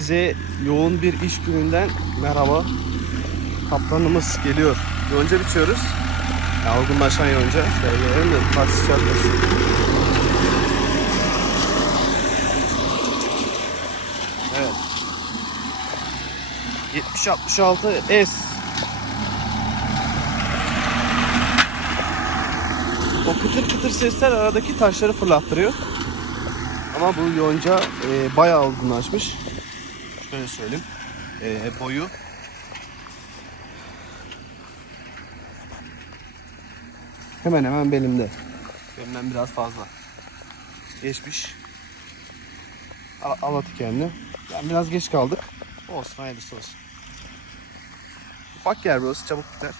Size yoğun bir iş gününden merhaba. Kaptanımız geliyor. Yonca biçiyoruz. Ya olgunlaşan yonca. Şöyle de taksi çarpmasın. Evet. 70-66 S. O kıtır kıtır sesler aradaki taşları fırlattırıyor. Ama bu yonca e, bayağı olgunlaşmış. Şöyle söyleyeyim. E, boyu hemen hemen belimde. Benimden biraz fazla. Geçmiş. Al, alatık kendini. Yani biraz geç kaldık. Olsun hayırlısı olsun. Ufak yer burası çabuk biter.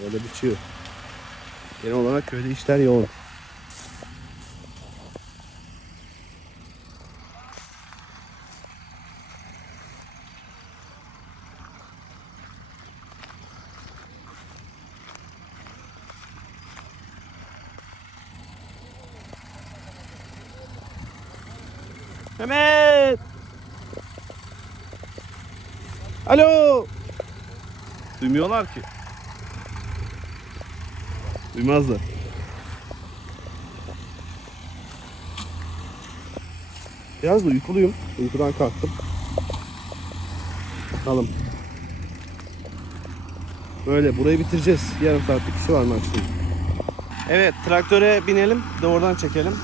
Böyle biçiyor. Genel olarak köyde işler yoğun. Mehmet! Alo! Duymuyorlar ki. Duymazlar. Biraz da uykuluyum. Uykudan kalktım. Bakalım. Böyle burayı bitireceğiz. Yarım saatlik işi var maksimum. Evet traktöre binelim. De oradan çekelim.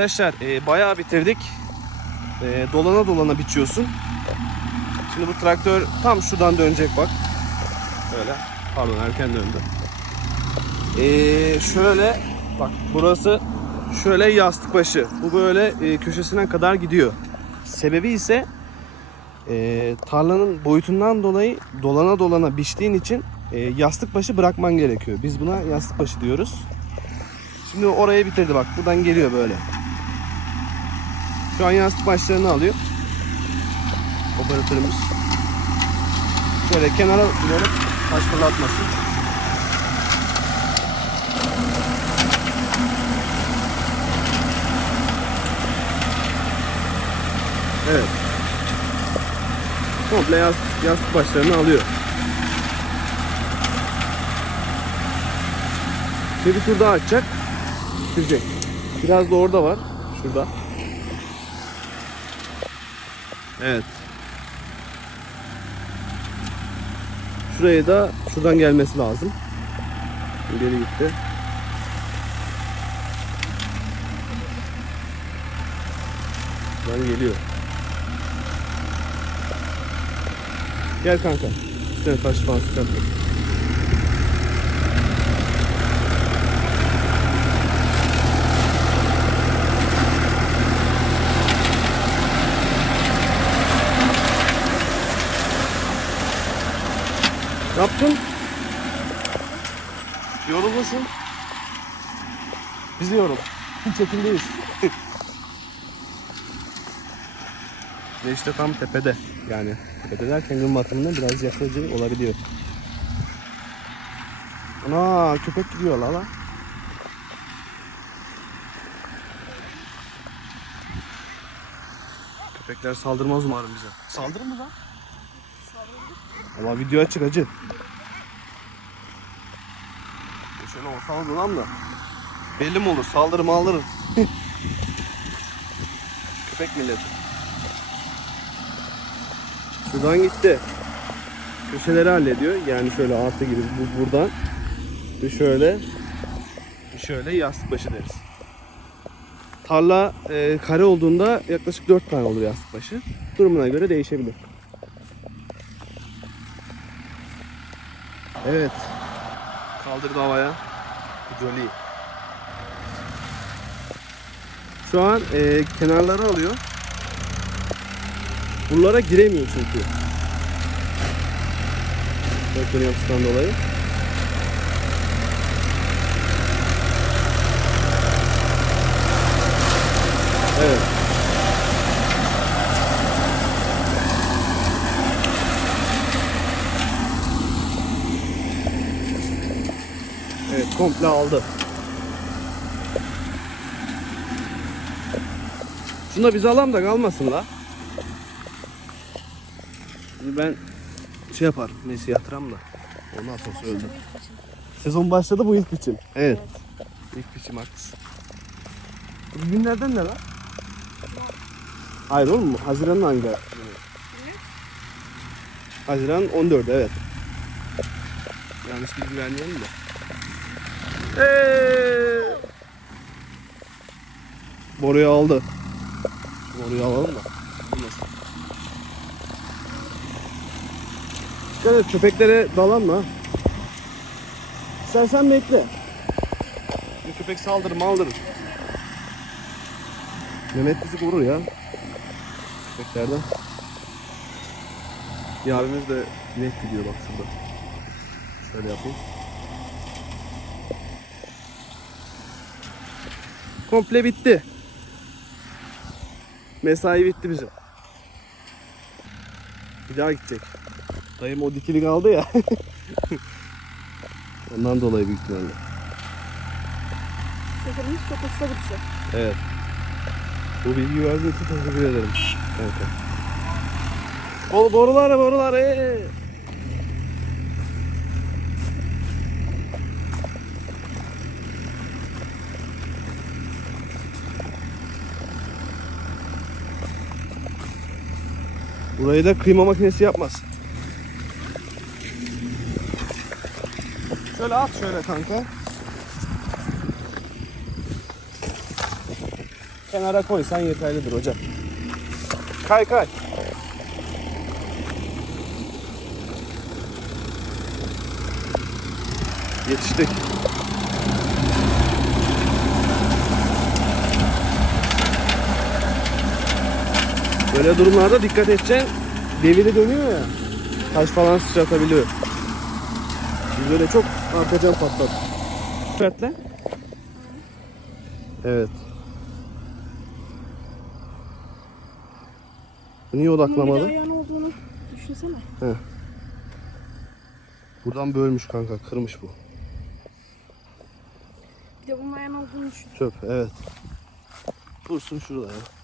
Arkadaşlar e, bayağı bitirdik. E, dolana dolana biçiyorsun. Şimdi bu traktör tam şuradan dönecek bak. Böyle. Pardon erken döndü. E, şöyle bak burası şöyle yastık başı. Bu böyle e, köşesine kadar gidiyor. Sebebi ise e, tarlanın boyutundan dolayı dolana dolana biçtiğin için e, yastık başı bırakman gerekiyor. Biz buna yastık başı diyoruz. Şimdi orayı bitirdi bak. Buradan geliyor böyle. Şu an yastık başlarını alıyor. Operatörümüz. Şöyle kenara binerek taş fırlatmasın. Evet. Komple yastık, yastık başlarını alıyor. Bir tur daha açacak. Bitirecek. Biraz da orada var. Şurada. Evet. Şuraya da şuradan gelmesi lazım. İleri gitti. Buradan geliyor. Gel kanka. Üstüne taş falan sıkıntı. Ne yaptın? Yorulmuşsun. Bizi yorul. Çekimdeyiz. Ve işte tam tepede. Yani tepede derken gün batımında biraz yakıcı olabiliyor. Ana köpek gidiyor la la. Köpekler saldırmaz umarım bize. Saldırır mı lan? Ama video açık acı. Ortama dolan da. Belli mi olur? Saldırı mı alırım? Köpek milleti. Şuradan gitti. Köşeleri hallediyor. Yani şöyle artı gibi bu buradan. Bir şöyle. Bir şöyle yastık başı deriz. Tarla e, kare olduğunda yaklaşık 4 tane olur yastık başı. Durumuna göre değişebilir. Evet. Kaldırdı havaya. Jolly. Şu an e, kenarları alıyor. Buralara giremiyor çünkü. Bakın yapısından dolayı. Evet. Evet komple aldı. Şunu da biz alalım da kalmasın la. Şimdi ben şey yaparım. Neyse yatıram da. Ondan sonra öldü. Sezon başladı bu ilk biçim. Evet. İlk biçim haklısın. Bu günlerden ne lan? Hayır oğlum Haziran'ın hangi ay? Haziran 14 evet. Yanlış bilgi vermeyelim de. Eee! Boruyu aldı. Boruyu alalım da. Dikkat et köpeklere dalanma. Sen sen bekle. Bir köpek saldırır maldırır. Mehmet bizi korur ya. Köpeklerden. Bir abimiz de inek gidiyor bak şurada. Şöyle yapayım. Komple bitti. Mesai bitti bizim. Bir daha gidecek. Dayım o dikili kaldı ya. Ondan dolayı büyük ihtimalle. Şekerimiz çok ısla bitti. Evet. Bu bilgiyi verdiğin için teşekkür ederim. Kanka. Bol borular borular. Ee. Burayı da kıyma makinesi yapmaz. Şöyle at şöyle kanka. Kenara koysan yeterlidir hocam. Kay kay. Yetiştik. Böyle durumlarda dikkat edeceksin. Deviri dönüyor ya. Taş falan sıçratabiliyor. Biz böyle çok arkacan patladı. Dikkatli. Evet. Niye bir odaklamadı? ayağın olduğunu düşünsene. Buradan bölmüş kanka. Kırmış bu. Bir de bunun ayağın olduğunu düşün. Çöp evet. Dursun şurada ya.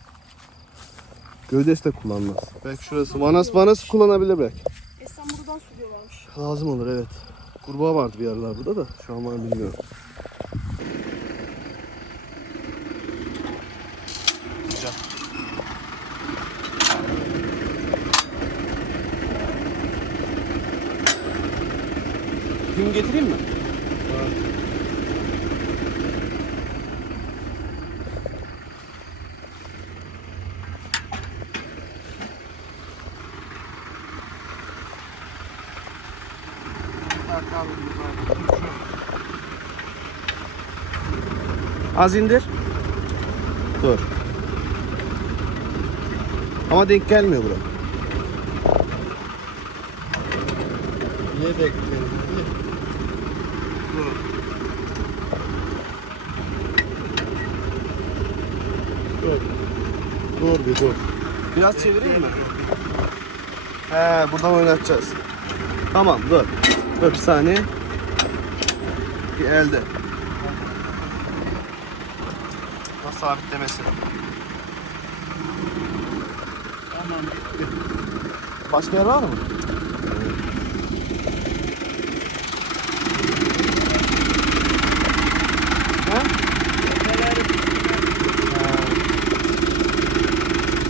Gövdesi de kullanmaz. Belki şurası. Vanas vanası kullanabilir belki. Esen buradan sürüyorlarmış. Lazım olur evet. Kurbağa vardı bir aralar burada da. Şu an var mı bilmiyorum. Güzel. Gün getireyim mi? Az indir. Dur. Ama denk gelmiyor bura. Niye bekliyorsun? Dur. Dur. Dur bir dur. Biraz çevireyim mi? He buradan oynatacağız. Tamam dur. Dur bir saniye. Bir elde. Nasıl sabitlemesi? Tamam bitti. Başka yer var mı?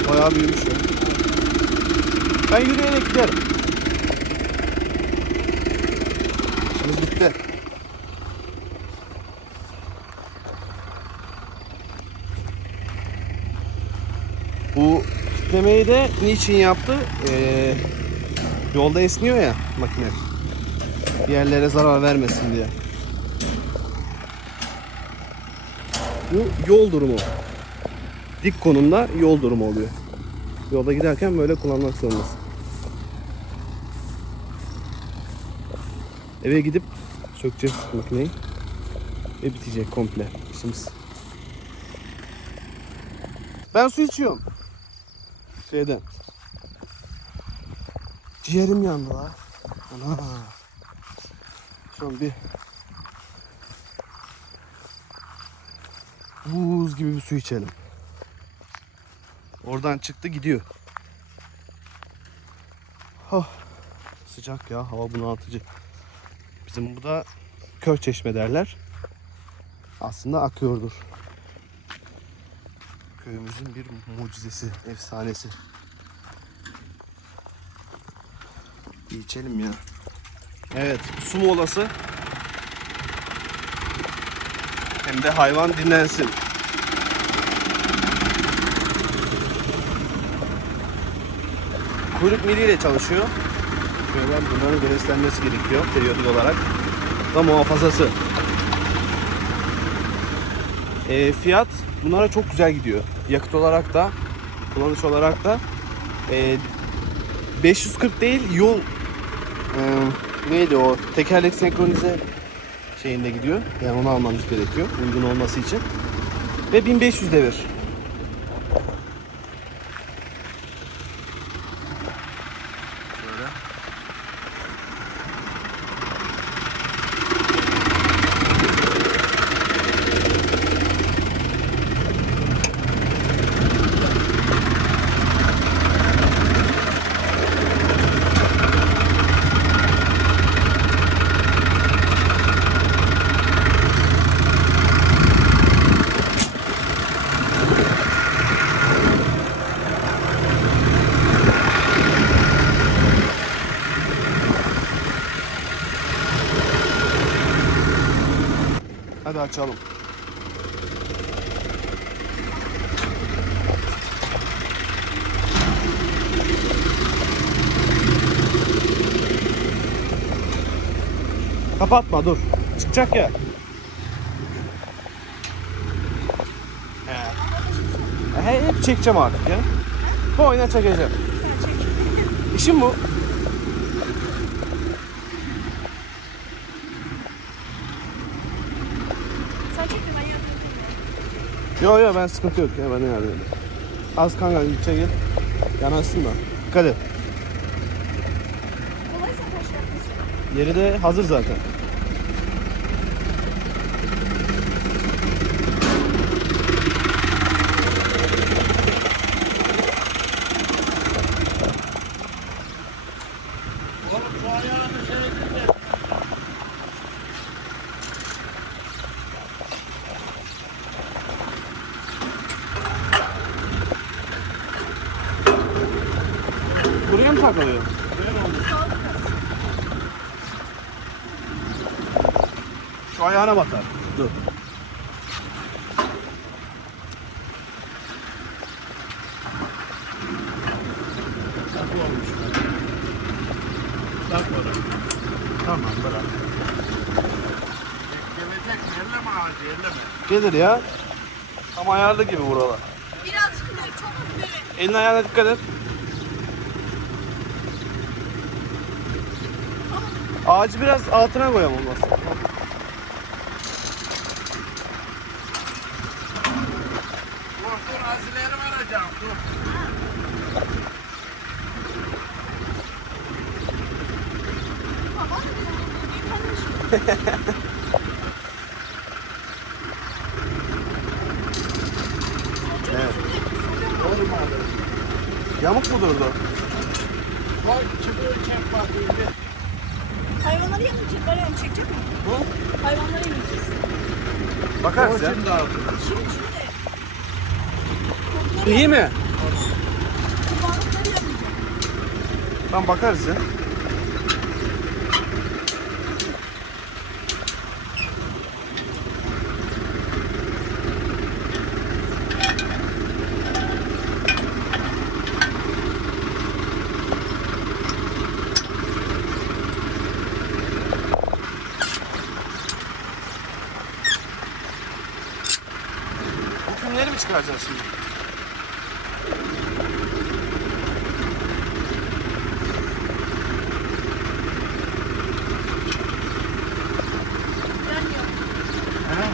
Bayağı büyümüş ya. Ben yürüyerek giderim. İşimiz bitti. Bu kitlemeyi de niçin yaptı? Ee, yolda esniyor ya makine. Bir yerlere zarar vermesin diye. Bu yol durumu. Dik konumda yol durumu oluyor. Yolda giderken böyle kullanmak zorundasın. Eve gidip sökeceğiz makineyi. Ve bitecek komple işimiz. Ben su içiyorum. Şeyden. Ciğerim yandı la. Ana. Şu an bir buz gibi bir su içelim. Oradan çıktı gidiyor. Oh. Sıcak ya hava bunaltıcı. Bizim bu da kör çeşme derler. Aslında akıyordur. Köyümüzün bir mucizesi, efsanesi. Bir içelim ya. Evet, su molası. Hem de hayvan dinlensin. Kuyruk miliyle çalışıyor. Şöyle bunların göğüslenmesi gerekiyor periyodik olarak. Da muhafazası. E, fiyat bunlara çok güzel gidiyor. Yakıt olarak da, kullanış olarak da. E, 540 değil, yol e, neydi o? Tekerlek senkronize şeyinde gidiyor. Yani onu almamız gerekiyor uygun olması için. Ve 1500 devir. Açalım. Kapatma dur. Çıkacak ya. He. He, hep çekeceğim artık ya. Bu oyuna çekeceğim. İşim bu. Sen çek de ben yardım edeyim. Yo yo ben sıkıntı yok ya ben de yardım edeyim. Az kanka gidecek gel. Yanaşsın da. Dikkat et. Kolaysa taş yapmasın. Yeri de hazır zaten. Oğlum şu ayağını şey edin de. Buraya mı takılıyor? Şu ayağına batar. Dur. Tak bana. Tamam bırak. Gelecek mi? Elleme ağacı elleme. Gelir ya. Tam ayarlı gibi buralar. Birazcık böyle çok böyle. Elin ayağına dikkat et. Ağacı biraz altına koyalım olmaz. Dur dur azileri vereceğim dur. Evet. Doğru mu alıyorsun? Yamuk mu durdu? Bak çıkıyor çek bakayım. Hayvanları yemeyecek. Ben onu çekecek mi? Hı? Hayvanları yemeyeceğiz. Bakarız ya. Şimdi. Şimdi şimdi. İyi mi? Kurbanlıkları yemeyecek. Tamam bakarız mi çıkaracaksın şimdi? Yanıyor. He?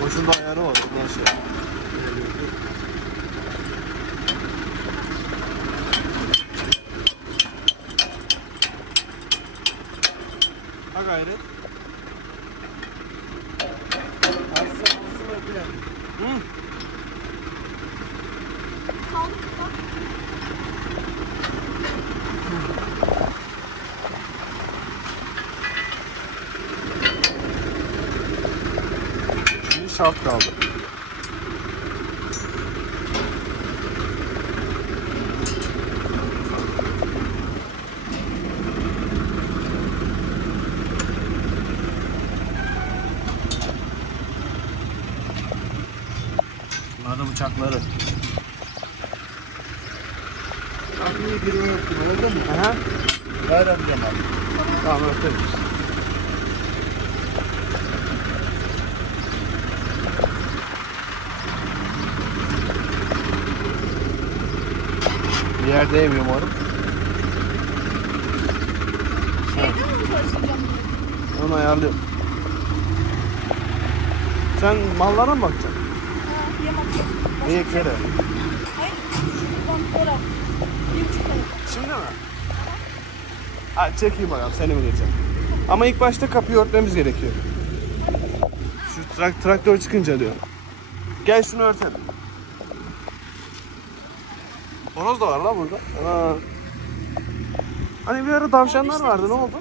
Boşunda ayarı var. Ondan şey. Ha gayret. Şart kaldı. Bunlar da bıçakları. Kapıyı bir öptüm oldu mu? Aha. Bayram Cemal. Tamam öperiz. Bir yerde yemiyorum oğlum. Şeyde mi? Onu ayarlıyorum. Sen mallara mı bakacaksın? Ha, yem atacağım. İyi kere. Hayır. Şuradan böyle. Bir buçuk tane. Şimdi mi? Ha, çekeyim bakalım seni mi diyeceğim. Ama ilk başta kapıyı örtmemiz gerekiyor. Şu trak traktör çıkınca diyor. Gel şunu örtelim. Horoz da var la burada. Ha. Hani bir ara tavşanlar vardı ne oldu?